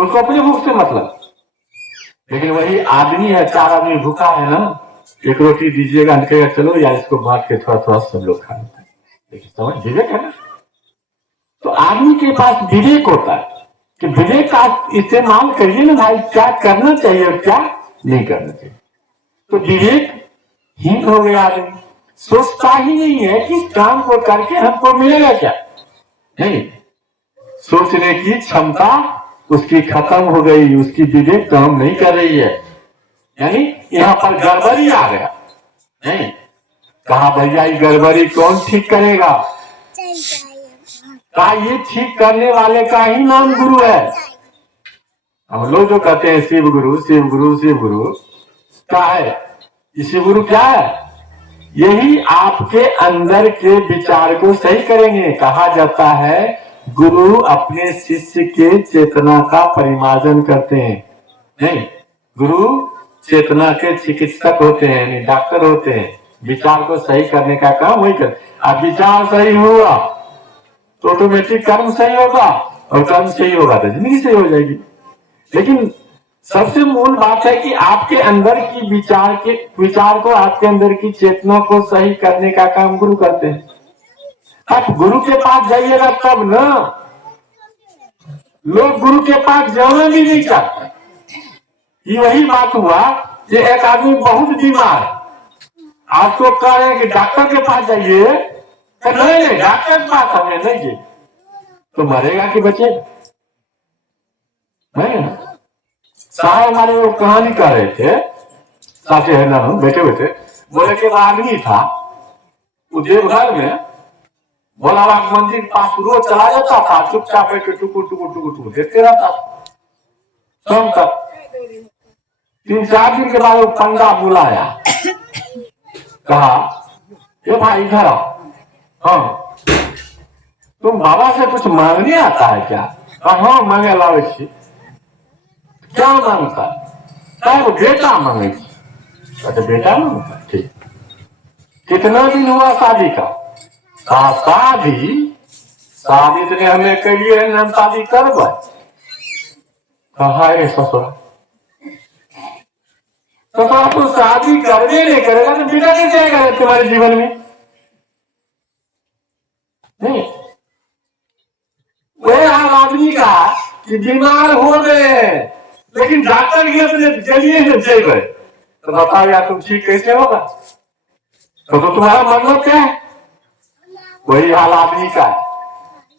उसको अपनी भूख से मतलब। लेकिन वही आदमी है, 4 आदमी भूखा है ना, एक रोटी दीजिएगा, कहेगा चलो यार इसको बांट के थोड़ा थोड़ा सब लोग खाए। लेकिन समझ विवेक है ना। तो आदमी के पास विवेक होता है कि विवेक का इस्तेमाल करिए ना भाई, क्या करना चाहिए और क्या नहीं करना चाहिए। तो विवेक हीन हो गया आदमी, सोचता ही नहीं है कि काम को करके हमको मिलेगा क्या। नहीं, सोचने की क्षमता उसकी खत्म हो गई, उसकी विवेक काम नहीं कर रही है। यानी यहाँ पर गड़बड़ी आ गया। नहीं, कहा भैया ये गड़बड़ी कौन ठीक करेगा? कहा ये ठीक करने वाले का ही नाम गुरु है। हम लोग जो कहते हैं शिव गुरु शिव गुरु शिव गुरु, क्या है शिव गुरु? क्या है? यही आपके अंदर के विचार को सही करेंगे। कहा जाता है गुरु अपने शिष्य के चेतना का परिमार्जन करते हैं। नहीं, गुरु चेतना के चिकित्सक होते हैं, नहीं डॉक्टर होते हैं। विचार को सही करने का काम वही कर। अब विचार सही हुआ तो ऑटोमेटिक कर्म सही होगा, और कर्म सही होगा तो जिंदगी सही हो जाएगी। लेकिन सबसे मूल बात है कि आपके अंदर की विचार को, आपके अंदर की चेतना को सही करने का काम गुरु करते हैं। आप गुरु के पास जाइएगा तब ना। लोग गुरु के पास जाना भी नहीं चाहते। वही बात हुआ कि एक आदमी बहुत बीमार, आपको कह रहे हैं कि डॉक्टर के पास जाइए, तो नहीं डॉक्टर के पास हमें नहीं जाइए, तो मरेगा कि बचेगा? नहीं। साहब हमारे वो कहानी कर रहे थे, साथे है ना, हम बैठे हुए थे, बोले कि आदमी था वो देवघर में भोला बाबा मंदिर पास रोज चला जाता था, चुपचाप बैठ के टुकुर टुकुर टुकुर टुकुर देखते रहता था शाम तक। 3-4 दिन के बाद वो पंडा बुलाया, कहा ये भाई इधर आओ, हाँ तुम बाबा से कुछ मांगने आता है क्या? हाँ मांगे लाओ। क्या मांगता है? वो बेटा मांगे। अच्छा बेटा मांगता, ठीक। कितना दिन हुआ शादी का? शादी तो हमें कहिए हम शादी करब। कहा है ससुरा, ससुरा तो शादी करने नहीं करेगा तो बेटा कैसे आएगा तुम्हारे जीवन में? नहीं, वह आदमी का कि बीमार हो गए लेकिन डॉक्टर चलिए जेब, तो बताओ यार तुम ठीक कैसे होगा? तो तुम्हारा मतलब क्या है? वही हाल आदमी का है।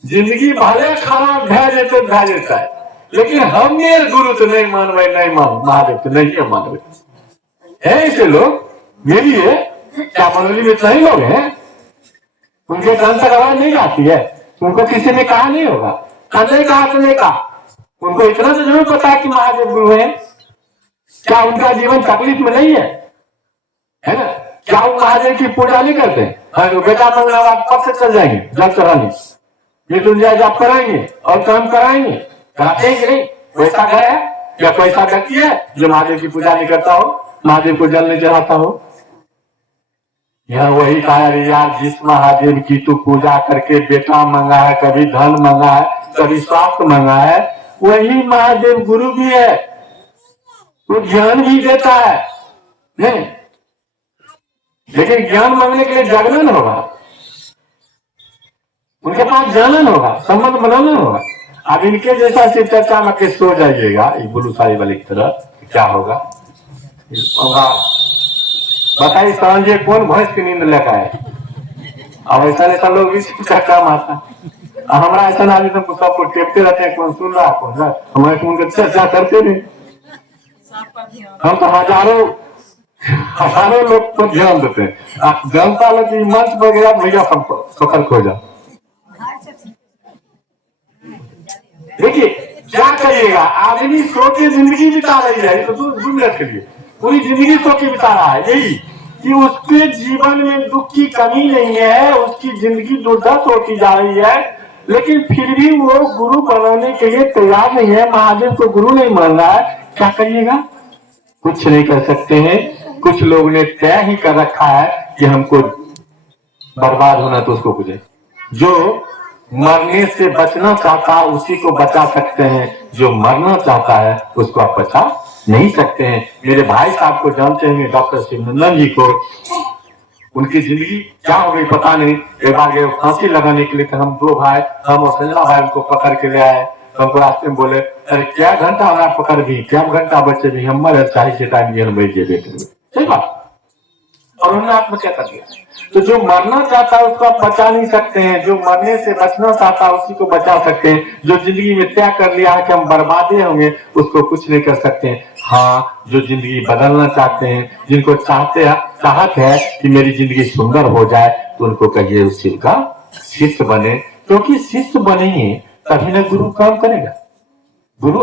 जिंदगी भले खराब भय देता है, लेकिन हम गुरु तो नहीं मानवे, नहीं मान महादेव तो नहीं मानवे है। ऐसे लोग मेरी है क्या मनोली में सही लोग हैं, उनके कान तक आवाज नहीं जाती है, उनको किसी ने कहा नहीं होगा, नहीं कहा तो नहीं कहा। उनको इतना तो जरूर पता है कि महादेव गुरु है। क्या उनका जीवन तकलीफ में नहीं है ना? क्या वो महादेव की पूजा नहीं करते? हाँ, बेटा मंगला बात कब से चल जाएंगे, जब चलाने मृत्युंजय जाप कराएंगे और काम कराएंगे, कराते हैं कि नहीं? पैसा घर है या पैसा व्यक्ति है जो महादेव की पूजा नहीं करता हो, महादेव को जल नहीं चढ़ाता हो? यह वही कहा यार, जिस महादेव की तू पूजा करके बेटा मांगा है, कभी धन मांगा है, कभी स्वास्थ्य मांगा है, वही महादेव गुरु भी है, वो ज्ञान भी देता है। नहीं, लेकिन ज्ञान मांगने के लिए जागरण होगा, उनके पास जाना होगा, संबंध बनाना होगा। अब इनके जैसा शिव चर्चा में के सो जाइएगा बुलू साड़ी वाले की तरह, क्या होगा? बताइए सांझे कौन भैंस की नींद लेकर आए? अब ऐसा लोग भी शिव चर्चा में आता। हमारा ऐसा आदमी सबको सबको टेपते रहते हैं, कौन सुन रहा कौन रहा, हमारे उनके चर्चा करते नहीं। हम तो हजारों लोग को ध्यान देते हैं। आप जनता लोग मंच वगैरह भैया सतर्क हो जाओ। देखिए क्या करिएगा, आदमी सो के जिंदगी बिता रही है, तो 2 मिनट के लिए पूरी जिंदगी सो के बिता रहा है, यही कि उसके जीवन में दुख की कमी नहीं है, उसकी जिंदगी दुर्दश होती जा रही है, लेकिन फिर भी वो गुरु बनाने के लिए तैयार नहीं है, महादेव को गुरु नहीं मान रहा है। क्या करिएगा? कुछ नहीं कर सकते हैं। कुछ लोग ने तय ही कर रखा है कि हमको बर्बाद होना तो उसको पूजे। जो मरने से बचना चाहता है उसी को बचा सकते हैं, जो मरना चाहता है उसको आप बचा नहीं सकते हैं। मेरे भाई साहब को जानते हैं, डॉक्टर शिवनंदन जी को, उनकी जिंदगी क्या हो गई पता नहीं। एक बार गए फांसी लगाने के लिए, हम दो भाई, हम और संजना भाई उनको पकड़ के ले आए। तो हमको रास्ते में बोले, अरे क्या घंटा हमारा पकड़ भी, क्या घंटा बच्चे भी, हम मरे चाहे के टाइम ये बेटे बेटे सही बात। और उन्होंने आत्महत्या कर दिया। तो जो मरना चाहता है उसको आप बचा नहीं सकते हैं, जो मरने से बचना चाहता है उसी को बचा सकते हैं। जो जिंदगी में तय कर लिया है कि हम बर्बादे होंगे उसको कुछ नहीं कर सकते हैं। हाँ, जो जिंदगी बदलना चाहते हैं, जिनको चाहत है कि मेरी जिंदगी सुंदर हो जाए, तो उनको कहिए उस शिव का शिष्य बने, क्योंकि शिष्य बनेंगे तभी ना गुरु काम करेगा। गुरु